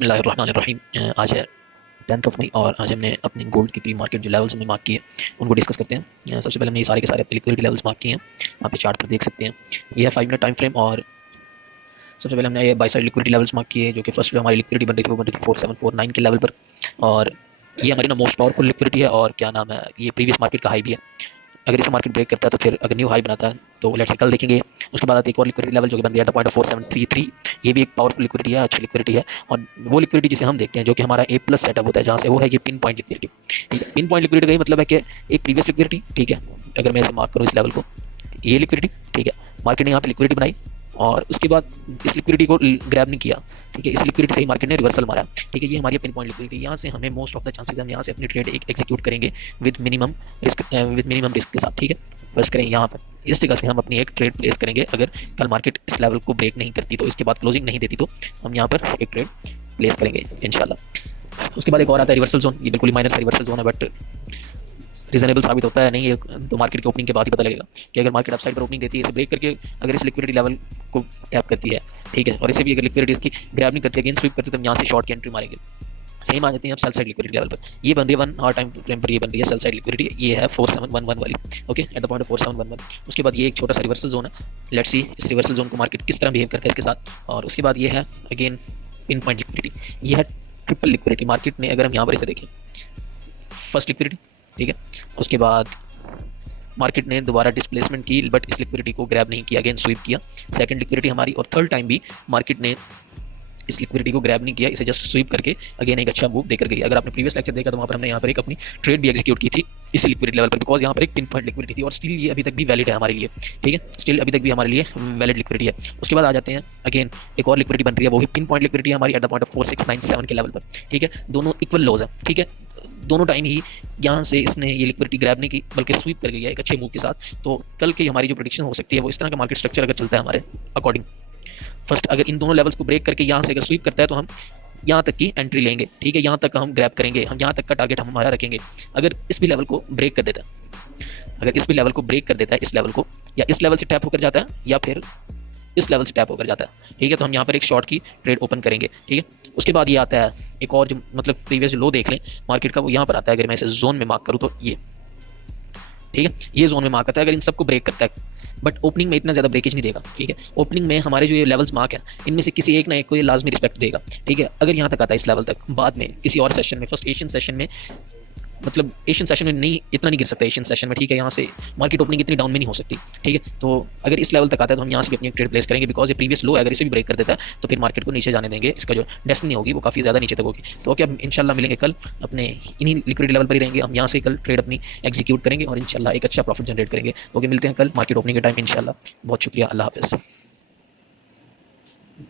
बिस्मिल्लाहिर्रहमानिर्रहीम। आज है 10 मई और आज हमने अपनी गोल्ड की प्री मार्केट जो लेवल्स हमने मार्क किए उनको डिस्कस करते हैं। सबसे पहले हमने ये सारे के सारे लिक्विडिटी लेवल्स मार्क किए हैं, आप इस चार्ट पर देख सकते हैं। ये है 5 मिनट टाइम फ्रेम और सबसे पहले हमने ये by side liquidity levels mark किए, जो कि फर्स्ट जो हमारी लिक्विडिटी बन रही थी वो बन रही थी 4749 के लेवल पर, और ये हमारी ना मोस्ट पावरफुल लिक्विडिटी है और क्या नाम है, ये प्रीवियस मार्केट का हाई भी है। अगर इसे मार्केट ब्रेक करता है तो फिर अगर न्यू हाई बनाता है तो लेट्स से कल देखेंगे। उसके बाद एक और लिक्विडिटी लेवल जो कि बन गया था 0.4733, ये भी एक पावरफुल लिक्विडिटी है, अच्छी लिक्विडिटी है। और वो लिक्विडिटी जिसे हम देखते हैं जो कि हमारा ए प्लस सेटअप होता है, जहाँ से वो है ये पिन पॉइंट लिक्विडिटी। ठीक है, पिन पॉइंट लिक्विडिटी का ही मतलब है कि एक प्रीवियस लिक्विडिटी, ठीक है, अगर मैं इसे मार्क करूँ इस लेवल को, ये लिक्विडिटी, ठीक है, मार्केट ने यहाँ पे लिक्विडिटी बनाई और उसके बाद इस लिक्विडिटी को ग्रैब नहीं किया, ठीक है, इस लिक्विडिटी से ही मार्केट ने रिवर्सल मारा, ठीक है। ये हमारी पिन पॉइंट लिक्विडिटी, यहाँ से हमें मोस्ट ऑफ द चांसेस हम यहाँ से अपनी ट्रेड एक एग्जीक्यूट करेंगे विद मिनिमम रिस्क के साथ, ठीक है। बस करें यहाँ पर इस जगह से हम अपनी एक ट्रेड प्लेस करेंगे। अगर कल मार्केट इस लेवल को ब्रेक नहीं करती तो इसके बाद क्लोजिंग नहीं देती तो हम यहाँ पर एक ट्रेड प्लेस करेंगे इंशाल्लाह। उसके बाद एक और आता है रिवर्सल जोन, ये बिल्कुल माइनर सा रिवर्सल जोन है बट रीजनेबल साबित होता है नहीं, ये तो मार्केट के ओपनिंग के बाद ही पता लगेगा कि अगर मार्केट अपसाइड पर ओपनिंग देती है, इसे ब्रेक करके अगर इस लिक्विडिटी लेवल को टैप करती है, ठीक है, और इसे भी अगर लिक्विडिटी इसकी ग्रैब नहीं करती, अगेन स्वीप करती है, तो हम यहाँ से शॉर्ट की एंट्री मारेंगे। सेम आ जाते हैं अब सेल साइड लिक्विडिटी लेवल पर, ये बन रही है 1 आवर टाइम फ्रेम पर, ये बन रही है सेल साइड लिक्विडिटी, ये है 4711 वाली, okay, at the point of 4711। उसके बाद ये एक छोटा सा रिवर्सल जोन है, लेट्स सी इस रिवर्सल जोन को मार्केट किस तरह बिहेव करता है इसके साथ। और उसके बाद ये है अगेन पिन पॉइंट लिक्विडिटी, ये है ट्रिपल लिक्विडिटी। मार्केट ने अगर हम यहाँ पर इसे देखें, फर्स्ट लिक्विडिटी, ठीक है, उसके बाद मार्केट ने दोबारा डिस्प्लेसमेंट की बट इस लिक्विडिटी को ग्रैब नहीं किया, अगेन स्वीप किया, सेकंड लिक्विडिटी हमारी, और थर्ड टाइम भी मार्केट ने इस लिक्विडिटी को ग्रैब नहीं किया, इसे जस्ट स्वीप करके अगेन एक अच्छा मूव देकर गई। अगर आपने प्रीवियस लेक्चर देखा तो वहाँ पर हमने यहाँ पर एक अपनी ट्रेड भी एग्जीक्यूट की थी इस लिक्विडिटी लेवल पर, बिकॉज यहाँ पर एक पिन पॉइंट लिक्विडिटी थी और स्टिल ये अभी तक भी वैलिड है हमारे लिए, ठीक है, स्टिल अभी तक भी हमारे लिए वैलिड लिक्विडिटी है। उसके बाद आ जाते हैं अगेन एक और लिक्विडिटी बन रही है, वो भी पिन पॉइंट लिक्विडिटी है हमारी एट द पॉइंट ऑफ 4697 के लेवल पर, ठीक है, दोनों इक्वल लॉज है, ठीक है, दोनों टाइम ही यहाँ से इसने ये लिक्विडिटी ग्रैब नहीं की बल्कि स्वीप कर गई है एक अच्छे मूव के साथ। तो कल की हमारी जो प्रेडिक्शन हो सकती है वो इस तरह का मार्केट स्ट्रक्चर अगर चलता है हमारे अकॉर्डिंग, फर्स्ट अगर इन दोनों लेवल्स को ब्रेक करके यहाँ से अगर स्वीप करता है तो हम यहाँ तक की एंट्री लेंगे, ठीक है, यहाँ तक हम ग्रैब करेंगे, हम यहाँ तक का टारगेट हम हमारा रखेंगे। अगर इस भी लेवल को ब्रेक कर देता है, अगर इस भी लेवल को ब्रेक कर देता है, इस लेवल को, या इस लेवल से टैप होकर जाता है या फिर इस लेवल से टैप होकर जाता है, ठीक है, तो हम यहाँ पर एक शॉर्ट की ट्रेड ओपन करेंगे, ठीक है। उसके बाद ये आता है एक और जो मतलब प्रीवियस लो देख लें मार्केट का, वो यहाँ पर आता है। अगर मैं इसे जोन में मार्क करूँ तो ये, ठीक है, ये जोन में मार्क करता है। अगर इन सबको ब्रेक करता है बट ओपनिंग में इतना ज़्यादा ब्रेकेज नहीं देगा, ठीक है, ओपनिंग में हमारे जो ये लेवल्स मार्क है इनमें से किसी एक ना एक को ये लाजमी रिस्पेक्ट देगा, ठीक है। अगर यहाँ तक आता है इस लेवल तक, बाद में किसी और सेशन में, फर्स्ट एशियन सेशन में, मतलब एशियन सेशन में नहीं, इतना नहीं गिर सकता एशियन सेशन में, ठीक है, यहाँ से मार्केट ओपनिंग इतनी डाउन में नहीं हो सकती, ठीक है। तो अगर इस लेवल तक आता है तो हम यहाँ से भी अपनी ट्रेड प्लेस करेंगे, बिकॉज ये प्रीवियस लो है, अगर इसे भी ब्रेक कर देता है तो फिर मार्केट को नीचे जाने देंगे, इसका जो डेस्टिनी होगी वो काफ़ी ज़्यादा नीचे तक होगी। तो ओके, अब इंशाल्लाह मिलेंगे कल, अपने इन्हीं लिक्विडिटी लेवल पर ही रहेंगे हम, यहाँ से कल ट्रेड अपनी एग्जीक्यूट करेंगे और इंशाल्लाह एक अच्छा प्रॉफिट जनरेट करेंगे। ओके, मिलते हैं कल मार्केट ओपनिंग के टाइम इंशाल्लाह। बहुत शुक्रिया, अल्लाह हाफिज़।